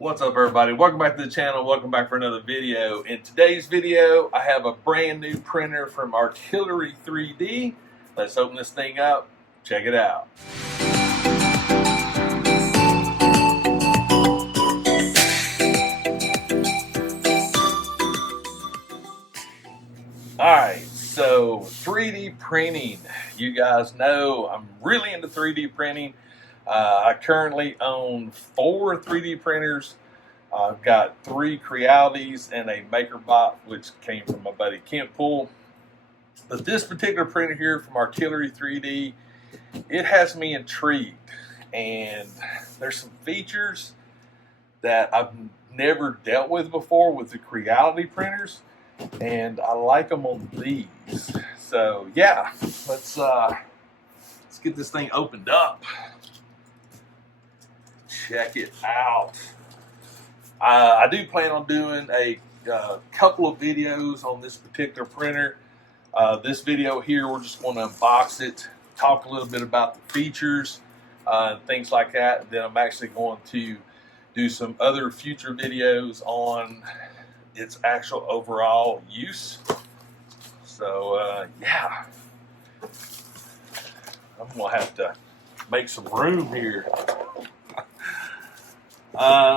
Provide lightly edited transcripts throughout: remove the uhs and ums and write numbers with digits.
What's up, everybody? Welcome back to the channel. Welcome back for another video. In today's video, I have a brand new printer from Artillery 3D. Let's open this thing up. Check it out. Alright, so 3D printing. You guys know I'm really into 3D printing. I currently own 4 3D printers. I've got 3 Crealities and a MakerBot, which came from my buddy Kent Pool. But this particular printer here from Artillery 3D, it has me intrigued. And there's some features that I've never dealt with before with the Creality printers, and I like them on these. So yeah, let's get this thing opened up. Check it out. I do plan on doing a couple of videos on this particular printer. This video here, we're just going to unbox it, talk a little bit about the features, and things like that. And then I'm actually going to do some other future videos on its actual overall use. So yeah, I'm going to have to make some room here.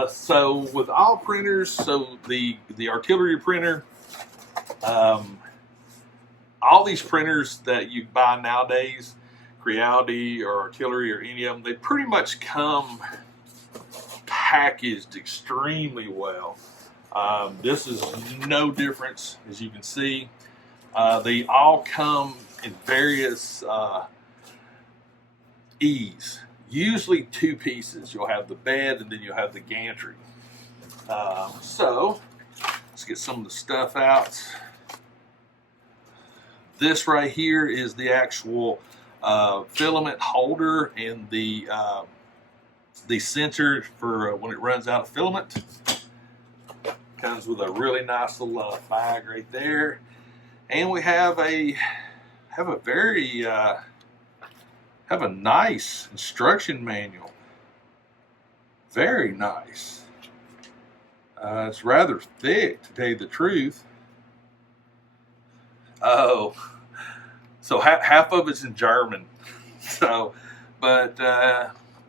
So with all printers, so the Artillery printer, all these printers that you buy nowadays, Creality or Artillery or any of them, they pretty much come packaged extremely well. This is no difference, as you can see. They all come in various ease. Usually 2 pieces. You'll have the bed and then you'll have the gantry. So let's get some of the stuff out. This right here is the actual filament holder and the sensor for when it runs out of filament. Comes with a really nice little bag right there, and we have a nice instruction manual. Very nice. It's rather thick, to tell you the truth. Oh, so half of it's in German. So, but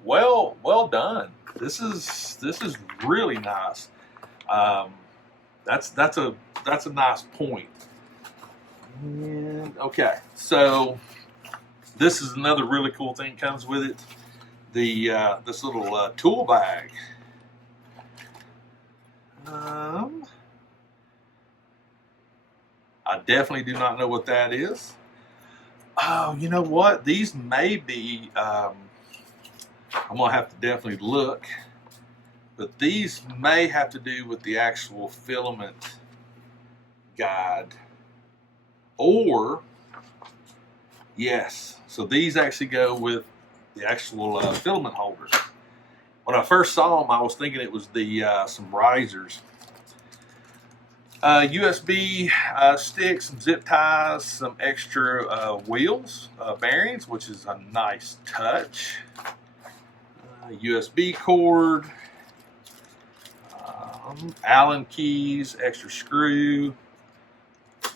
well done. This is really nice. That's a nice point. And, okay, so this is another really cool thing comes with it. This little tool bag. I definitely do not know what that is. Oh, you know what? These may be, I'm going to have to definitely look. But these may have to do with the actual filament guide. Or, yes, so these actually go with the actual filament holders. When I first saw them, I was thinking it was the some risers. USB sticks, some zip ties, some extra wheels, bearings, which is a nice touch. USB cord, Allen keys, extra screw,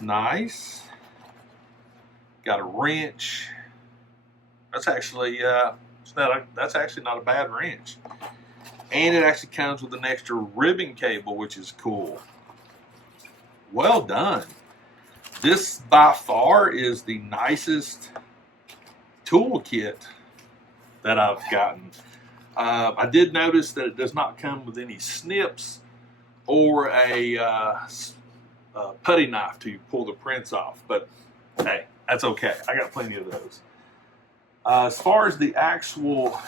nice. Got a wrench. That's actually that's actually not a bad wrench, and it actually comes with an extra ribbon cable, which is cool. Well done. This by far is the nicest tool kit that I've gotten. I did notice that it does not come with any snips or a putty knife to pull the prints off, but hey, that's okay. I got plenty of those. As far as the actual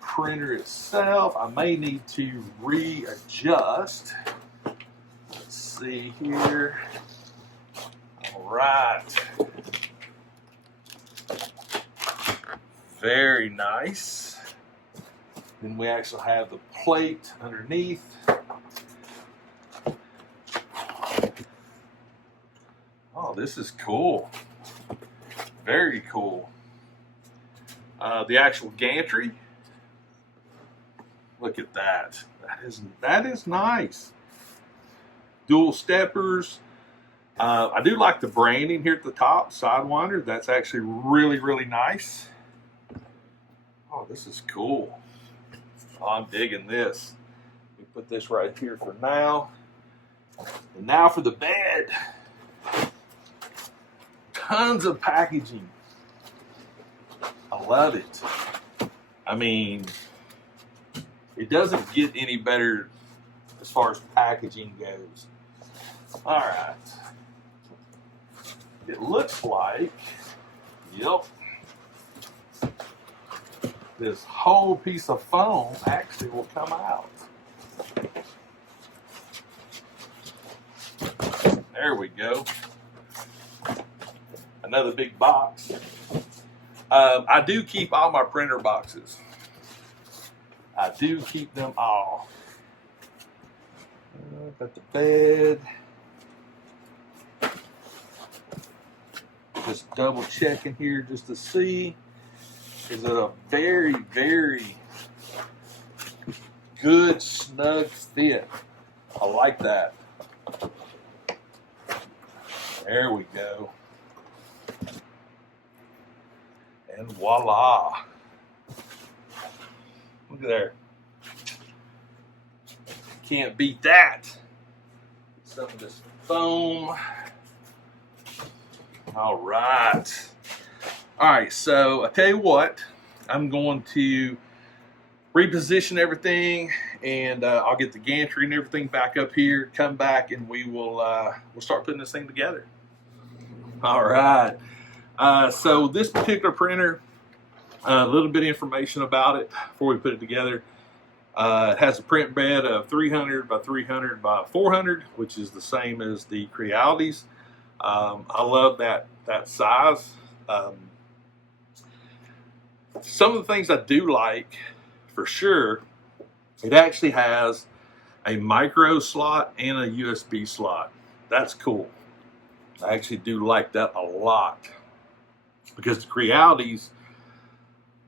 printer itself, I may need to readjust. Let's see here. All right. Very nice. Then we actually have the plate underneath. Oh, this is cool. Very cool. The actual gantry. Look at that. That is nice. Dual steppers. I do like the branding here at the top, Sidewinder. That's actually really, really nice. Oh, this is cool. Oh, I'm digging this. We put this right here for now. And now for the bed. Tons of packaging. I love it. I mean, it doesn't get any better as far as packaging goes. All right. It looks like, yep, this whole piece of foam actually will come out. There we go. Another big box. I do keep all my printer boxes. I do keep them all. Got the bed. Just double checking here just to see. Is it a very, very good snug fit? I like that. There we go. And voila. Look at there. Can't beat that. Some of this foam. All right. All right, so I tell you what, I'm going to reposition everything, and I'll get the gantry and everything back up here, come back, and we'll start putting this thing together. All right. So this particular printer, a little bit of information about it before we put it together. It has a print bed of 300 by 300 by 400, which is the same as the Crealities. I love that size. Some of the things I do like, for sure, it actually has a micro slot and a USB slot. That's cool. I actually do like that a lot, because the Crealities,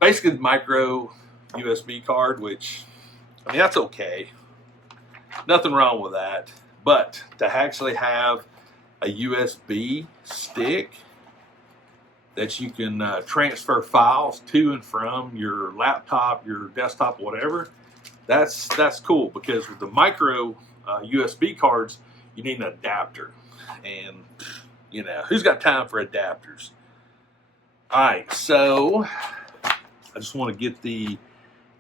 basically the micro USB card, which, I mean, that's okay. Nothing wrong with that. But to actually have a USB stick that you can transfer files to and from your laptop, your desktop, whatever, that's cool, because with the micro USB cards, you need an adapter. And, you know, who's got time for adapters? All right, so I just want to get the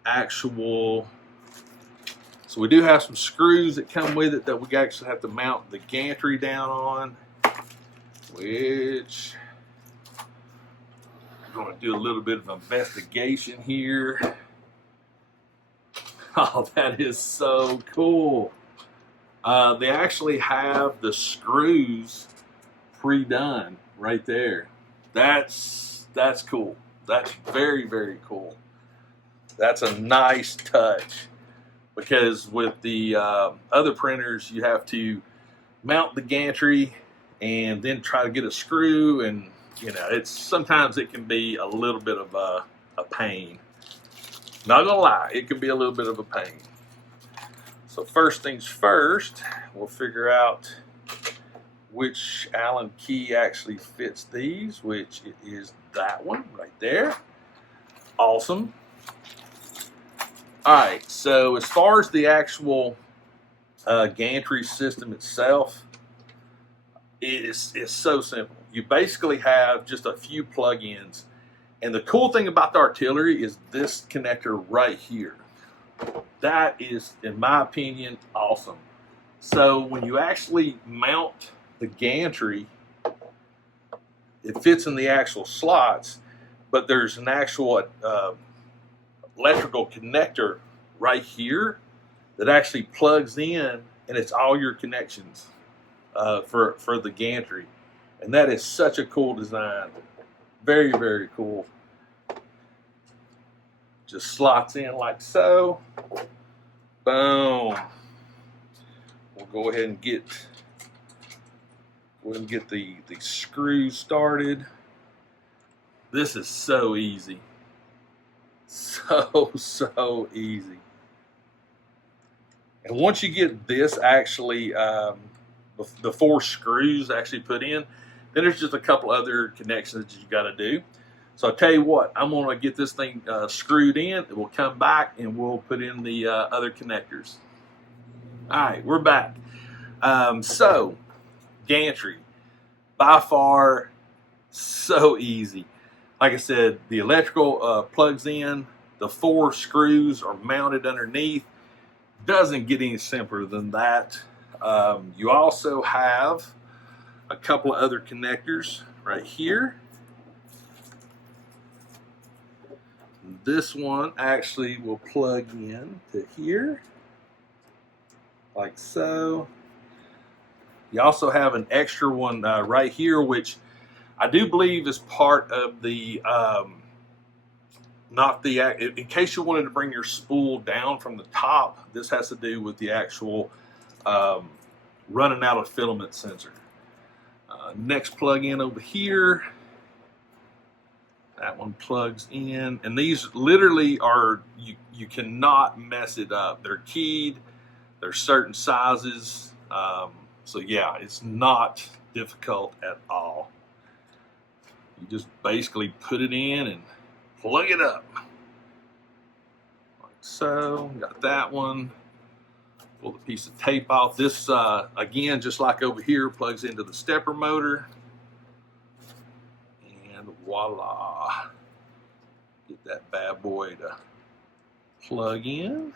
actual, so we do have some screws that come with it that we actually have to mount the gantry down on, which I'm going to do a little bit of investigation here. Oh, that is so cool. They actually have the screws pre-done right there. That's cool. That's very, very cool. That's a nice touch, because with the other printers, you have to mount the gantry and then try to get a screw, and you know, sometimes it can be a little bit of a pain. Not gonna lie, it can be a little bit of a pain. So first things first, we'll figure out which Allen key actually fits these, which it is that one right there. Awesome. All right, so as far as the actual gantry system itself, it's so simple. You basically have just a few plug-ins, and the cool thing about the artillery is this connector right here. That is, in my opinion, awesome. So when you actually mount the gantry, it fits in the actual slots, but there's an actual electrical connector right here that actually plugs in, and it's all your connections for the gantry. And that is such a cool design. Very, very cool. Just slots in like so. Boom. We'll go ahead and get the screws started. This is so easy. So easy. And once you get this actually, the 4 screws actually put in, then there's just a couple other connections that you got to do. So I'll tell you what, I'm going to get this thing screwed in. We'll come back and we'll put in the other connectors. All right, we're back. So gantry, by far, so easy. Like I said, the electrical plugs in, the 4 screws are mounted underneath. Doesn't get any simpler than that. You also have a couple of other connectors right here. This one actually will plug in to here, like so. You also have an extra one right here, which I do believe is part of the, in case you wanted to bring your spool down from the top, this has to do with the actual running out of filament sensor. Next plug-in over here, that one plugs in, and these literally are, you cannot mess it up. They're keyed, they're certain sizes, so yeah, it's not difficult at all. You just basically put it in and plug it up. Like so, got that one. Pull the piece of tape off. This, again, just like over here, plugs into the stepper motor. And voila. Get that bad boy to plug in.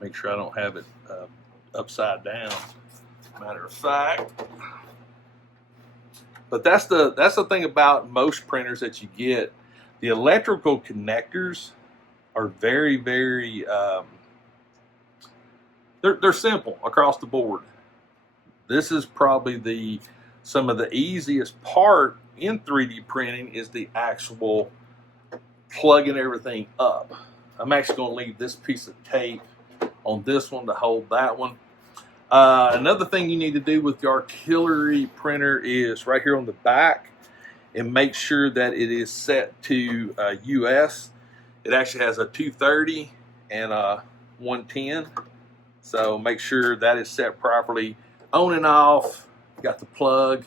Make sure I don't have it upside down, matter of fact. But that's the thing about most printers that you get. The electrical connectors are very, very, they're simple across the board. This is probably some of the easiest part in 3D printing is the actual plugging everything up. I'm actually going to leave this piece of tape on this one to hold that one. Another thing you need to do with the artillery printer is right here on the back, and make sure that it is set to US. It actually has a 230 and a 110. So make sure that is set properly. On and off, got the plug.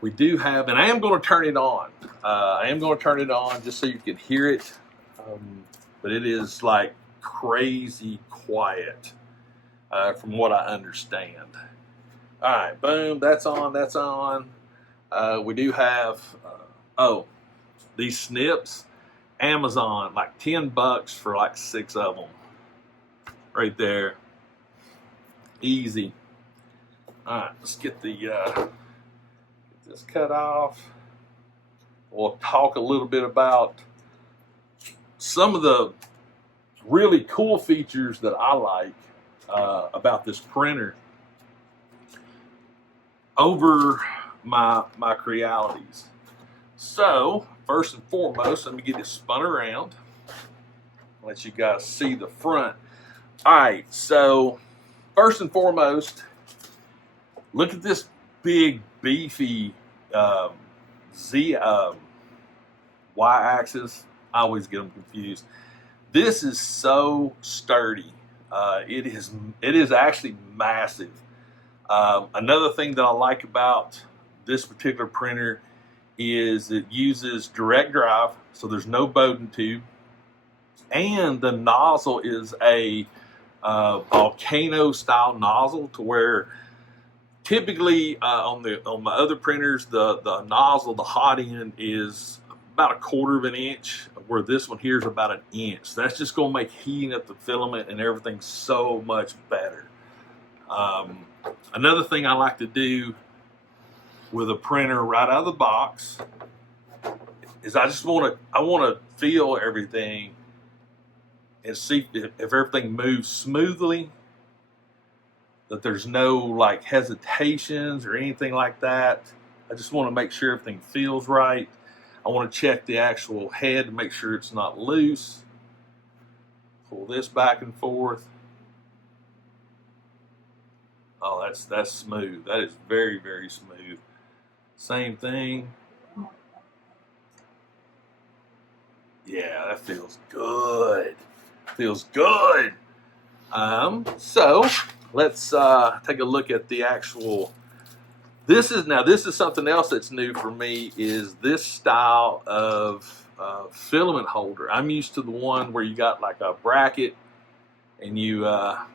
We do have, and I am going to turn it on. I am going to turn it on just so you can hear it. But it is like crazy quiet from what I understand. All right, boom, that's on, that's on. We do have, these snips, Amazon, like $10 for like 6 of them. Right there. Easy. All right, let's get get this cut off. We'll talk a little bit about some of the really cool features that I like about this printer over my Crealities. So first and foremost, let me get it spun around, let you guys see the front. All right, so first and foremost, look at this big beefy Y-axis. I always get them confused. This is so sturdy. It is actually massive. Another thing that I like about this particular printer is it uses direct drive, so there's no Bowden tube, and the nozzle is a volcano style nozzle, to where typically on my other printers the nozzle, the hot end, is about 1/4 of an inch, where this one here is about 1 inch. That's just going to make heating up the filament and everything so much better. Another thing I like to do with a printer right out of the box is I want to feel everything and see if everything moves smoothly, that there's no like hesitations or anything like that. I just want to make sure everything feels right. I want to check the actual head to make sure it's not loose. Pull this back and forth. Oh, that's smooth. That is very, very smooth. Same thing. Yeah, that feels good. Feels good. So let's take a look at the actual. This is something else that's new for me. Is this style of filament holder? I'm used to the one where you got like a bracket and you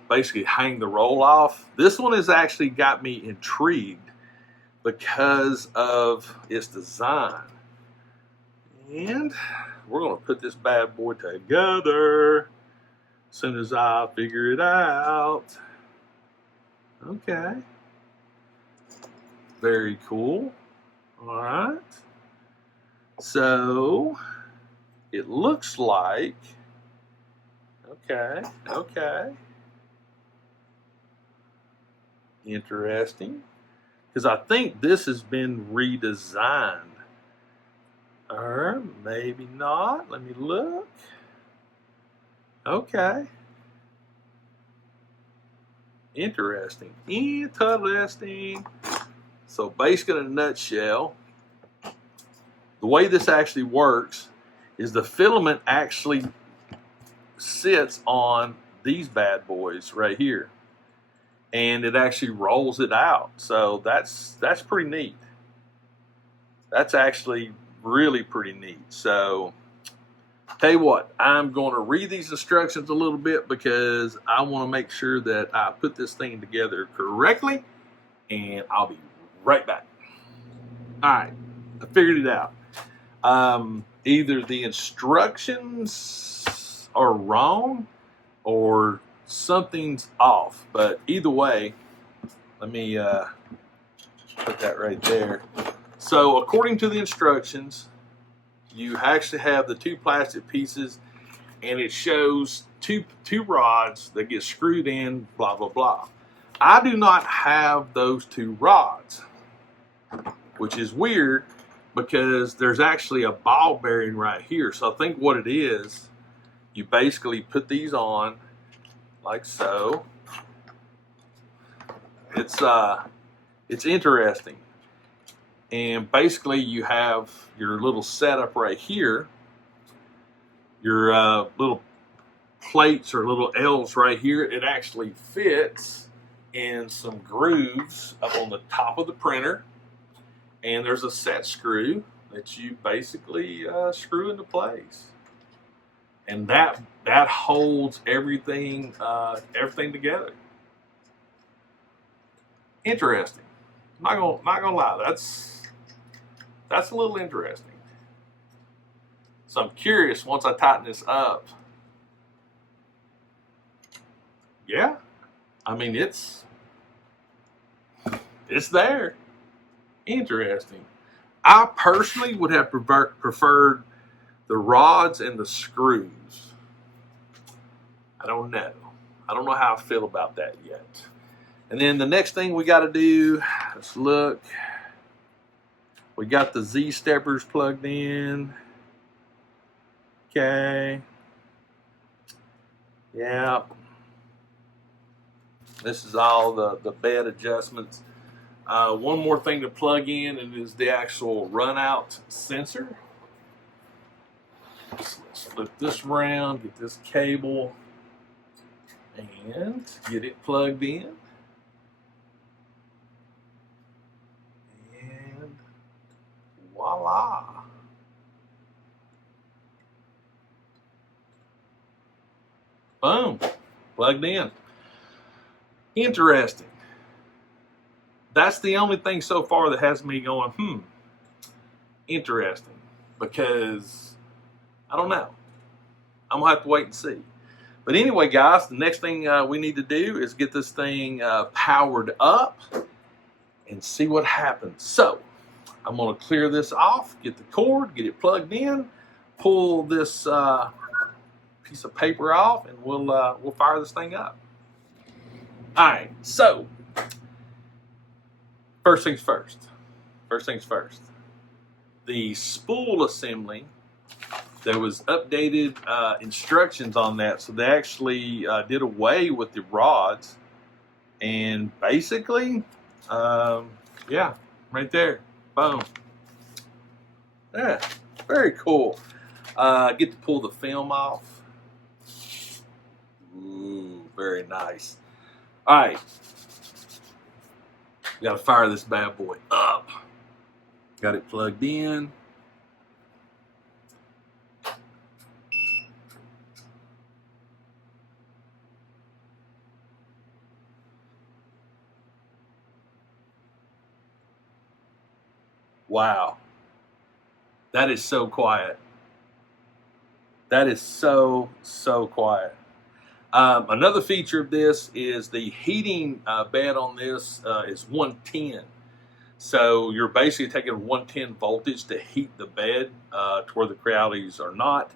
basically hang the roll off. This one has actually got me intrigued because of its design. And we're going to put this bad boy together as soon as I figure it out. Okay. Very cool. All right. So it looks like, okay. Interesting. Because I think this has been redesigned. Or maybe not. Let me look. Okay. Interesting. So basically in a nutshell, the way this actually works is the filament actually sits on these bad boys right here. And it actually rolls it out. So that's pretty neat. That's actually really pretty neat. So tell you what, I'm going to read these instructions a little bit because I want to make sure that I put this thing together correctly, and I'll be right back. All right, I figured it out. Either the instructions are wrong or something's off, but either way, let me put that right there. So according to the instructions, you actually have the two plastic pieces, and it shows two rods that get screwed in, blah, blah, blah. I do not have those two rods, which is weird because there's actually a ball bearing right here. So I think what it is, you basically put these on like so. It's interesting. And basically you have your little setup right here, your little plates or little L's right here. It actually fits in some grooves up on the top of the printer. And there's a set screw that you basically screw into place. And that holds everything together. Interesting. Not gonna lie, that's a little interesting. So I'm curious once I tighten this up. Yeah, I mean it's there. Interesting. I personally would have preferred the rods and the screws. I don't know. I don't know how I feel about that yet. And then the next thing we got to do, let's look. We got the Z steppers plugged in. Okay. Yeah. This is all the bed adjustments. One more thing to plug in, and is the actual run out sensor. Let's flip this around, get this cable, and get it plugged in. And voila. Boom. Plugged in. Interesting. That's the only thing so far that has me going, interesting. Because, I don't know. I'm going to have to wait and see. But anyway, guys, the next thing we need to do is get this thing powered up and see what happens. So, I'm going to clear this off, get the cord, get it plugged in, pull this piece of paper off, and we'll fire this thing up. All right, so first things first. The spool assembly, there was updated instructions on that, so they actually did away with the rods, and basically, yeah, right there, boom. Yeah, very cool. Get to pull the film off. Ooh, very nice. All right. Got to fire this bad boy up. Got it plugged in. Wow. That is so quiet. That is so quiet. Another feature of this is the heating bed on this is 110. So you're basically taking 110 voltage to heat the bed to where the Crealities are not.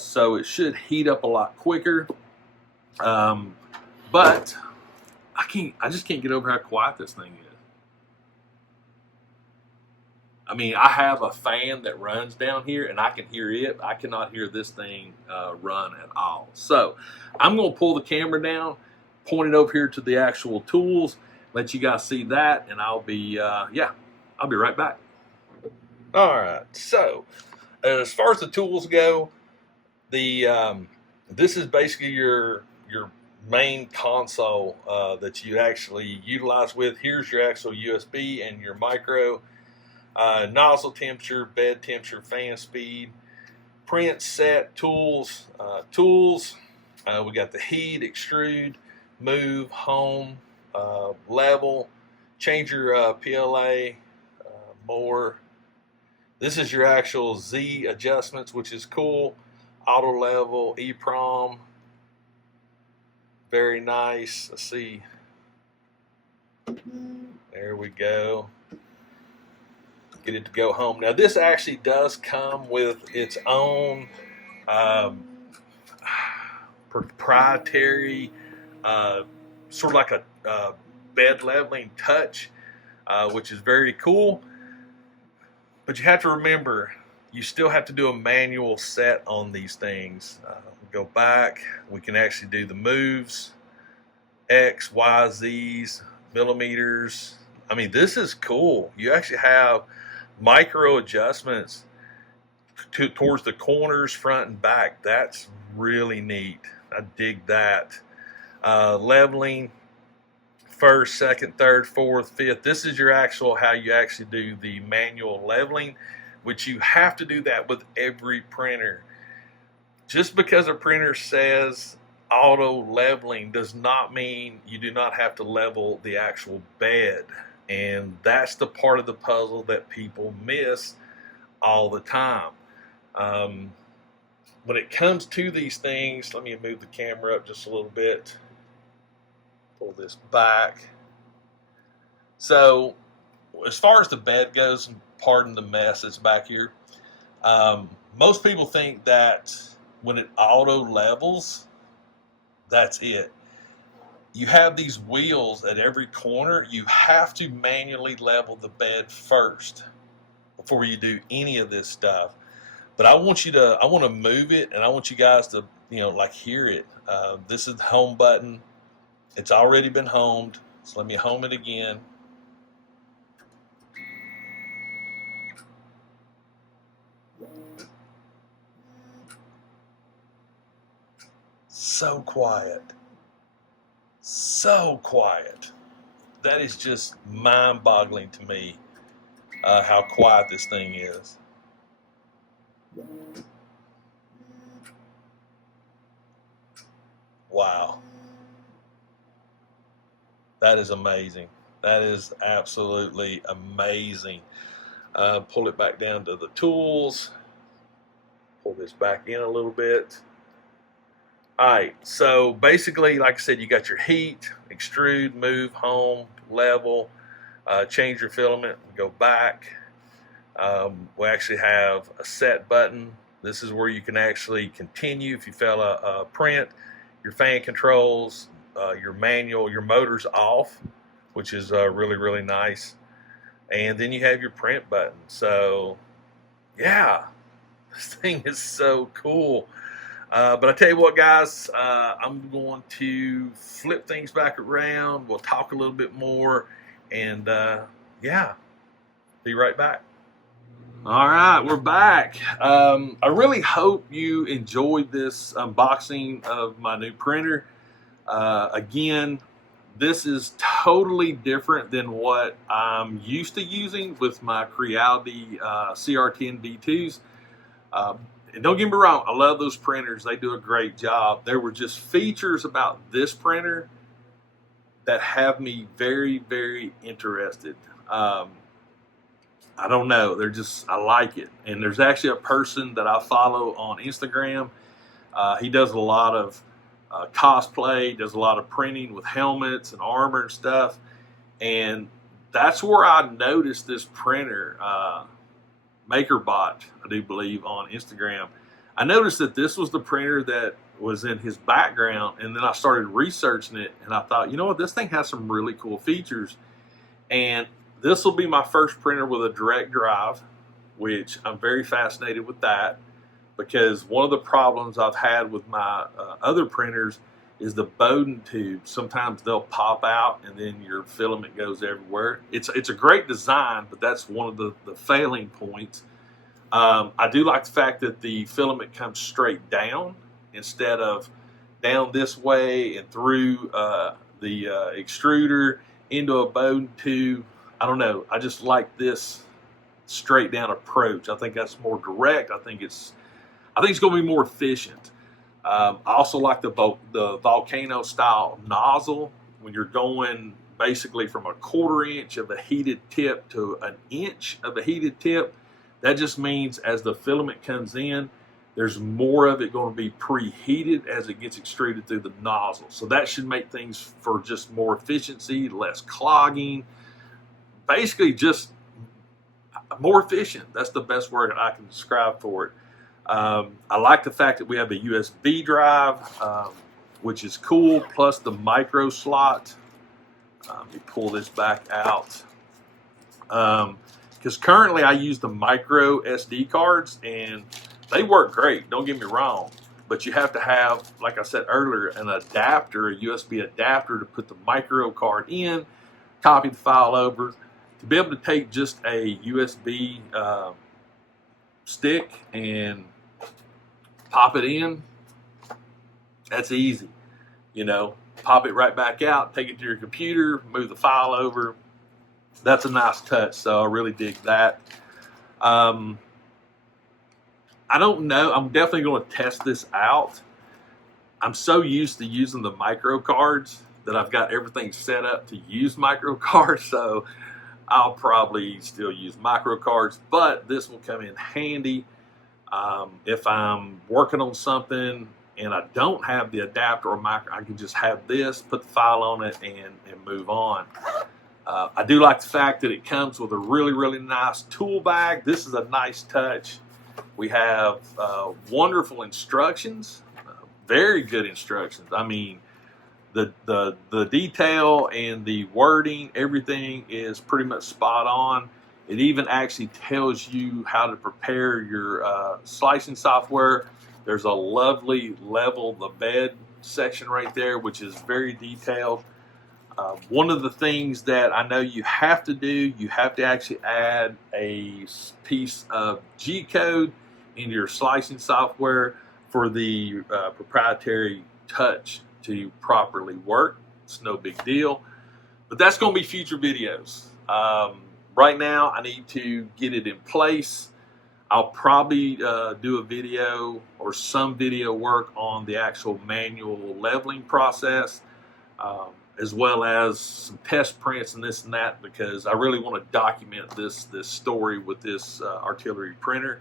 So it should heat up a lot quicker. But I just can't get over how quiet this thing is. I mean, I have a fan that runs down here, and I can hear it. I cannot hear this thing run at all. So I'm going to pull the camera down, point it over here to the actual tools, let you guys see that, and I'll be I'll be right back. All right. So as far as the tools go, this is basically your main console that you actually utilize with. Here's your actual USB and your micro. Nozzle temperature, bed temperature, fan speed, print, set, tools. We got the heat, extrude, move, home, level, change your PLA, more. This is your actual Z adjustments, which is cool. Auto level, EEPROM, very nice. Let's see. There we go. Get it to go home. Now this actually does come with its own proprietary sort of like a bed leveling touch, which is very cool. But you have to remember, you still have to do a manual set on these things. Go back, we can actually do the moves, X, Y, Z's, millimeters. I mean, this is cool. You actually have micro adjustments towards the corners, front and back. That's really neat. I dig that. Leveling, first, second, third, fourth, fifth. This is your actual, how you actually do the manual leveling, which you have to do that with every printer. Just because a printer says auto leveling does not mean you do not have to level the actual bed. And that's the part of the puzzle that people miss all the time. When it comes to these things, let me move the camera up just a little bit. Pull this back. So as far as the bed goes, pardon the mess that's back here, most people think that when it auto levels, that's it. You have these wheels at every corner. You have to manually level the bed first before you do any of this stuff. But I want to move it, and I want you guys to, like, hear it. This is the home button. It's already been homed. So let me home it again. So quiet. So quiet. That is just mind-boggling to me, how quiet this thing is. Wow. That is amazing. That is absolutely amazing. Pull it back down to the tools. Pull this back in a little bit. All right, so basically, like I said, you got your heat, extrude, move, home, level, change your filament, go back. We actually have a set button. This is where you can actually continue if you fail a print, your fan controls, your manual, your motor's off, which is really, really nice. And then you have your print button. So, yeah, this thing is so cool. But I tell you what, guys, I'm going to flip things back around. We'll talk a little bit more, and yeah, be right back. All right, we're back. I really hope you enjoyed this unboxing of my new printer. Again, this is totally different than what I'm used to using with my Creality CR10 V2s. And don't get me wrong, I love those printers. They do a great job. There were just features about this printer that have me very, very interested. I don't know. I like it. And there's actually a person that I follow on Instagram. He does a lot of cosplay, does a lot of printing with helmets and armor and stuff. And that's where I noticed this printer, MakerBot, I do believe, on Instagram. I noticed that this was the printer that was in his background, and then I started researching it, and I thought, you know what, this thing has some really cool features. And this will be my first printer with a direct drive, which I'm very fascinated with that, because one of the problems I've had with my other printers is the Bowden tubes. Sometimes they'll pop out and then your filament goes everywhere. It's a great design, but that's one of the failing points. I do like the fact that the filament comes straight down instead of down this way and through the extruder into a Bowden tube. I don't know. I just like this straight down approach. I think that's more direct. I think it's going to be more efficient. I also like the volcano style nozzle when you're going basically from a 1/4 inch of a heated tip to an inch of a heated tip. That just means as the filament comes in, there's more of it going to be preheated as it gets extruded through the nozzle. So that should make things for just more efficiency, less clogging. Basically just more efficient. That's the best word I can describe for it. I like the fact that we have a USB drive, which is cool, plus the micro slot. Let me pull this back out. Because currently I use the micro SD cards, and they work great, don't get me wrong. But you have to have, like I said earlier, an adapter, a USB adapter to put the micro card in, copy the file over. To be able to take just a USB stick and pop it in, that's easy. You know, pop it right back out, take it to your computer, move the file over. That's a nice touch, so I really dig that. I don't know. I'm definitely going to test this out. I'm so used to using the micro cards that I've got everything set up to use micro cards, so I'll probably still use micro cards, but this will come in handy if I'm working on something and I don't have the adapter or micro. I can just have this, put the file on it, and move on. I do like the fact that it comes with a really, really nice tool bag. This is a nice touch. We have wonderful instructions, very good instructions. I mean, the detail and the wording, everything is pretty much spot on. It even actually tells you how to prepare your slicing software. There's a lovely level the bed section right there, which is very detailed. One of the things that I know you have to do, you have to actually add a piece of G-code in your slicing software for the proprietary touch to properly work. It's no big deal, but that's going to be future videos. Right now I need to get it in place. I'll probably do a video or some video work on the actual manual leveling process, as well as some test prints and this and that, because I really want to document this story with this artillery printer.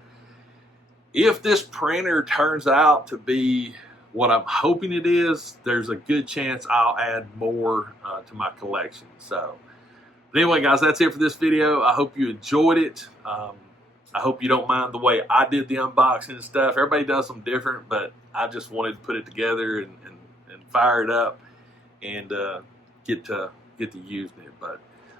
If this printer turns out to be what I'm hoping it is, there's a good chance I'll add more to my collection. So, but anyway, guys, that's it for this video. I hope you enjoyed it. I hope you don't mind the way I did the unboxing and stuff. Everybody does them different, but I just wanted to put it together and fire it up and get to using it. But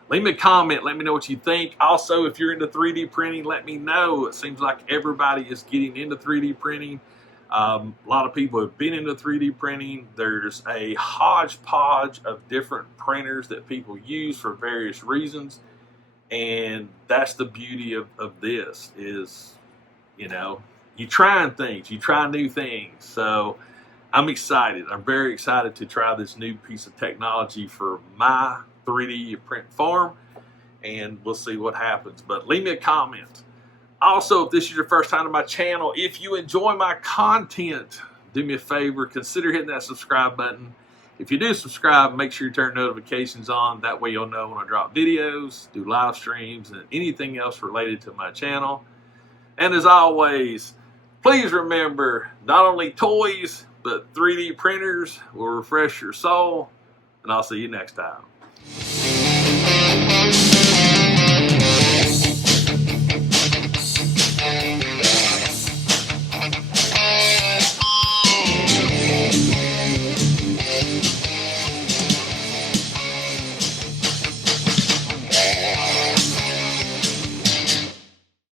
leave me a comment. Let me know what you think. Also, if you're into 3D printing, let me know. It seems like everybody is getting into 3D printing. A lot of people have been into 3D printing. There's a hodgepodge of different printers that people use for various reasons. And that's the beauty of this is, you know, you trying things, you try new things. So I'm excited. I'm very excited to try this new piece of technology for my 3D print farm, and we'll see what happens. But leave me a comment. Also, if this is your first time to my channel, if you enjoy my content, do me a favor, consider hitting that subscribe button. If you do subscribe, make sure you turn notifications on. That way you'll know when I drop videos, do live streams, and anything else related to my channel. And as always, please remember, not only toys, but 3D printers will refresh your soul. And I'll see you next time.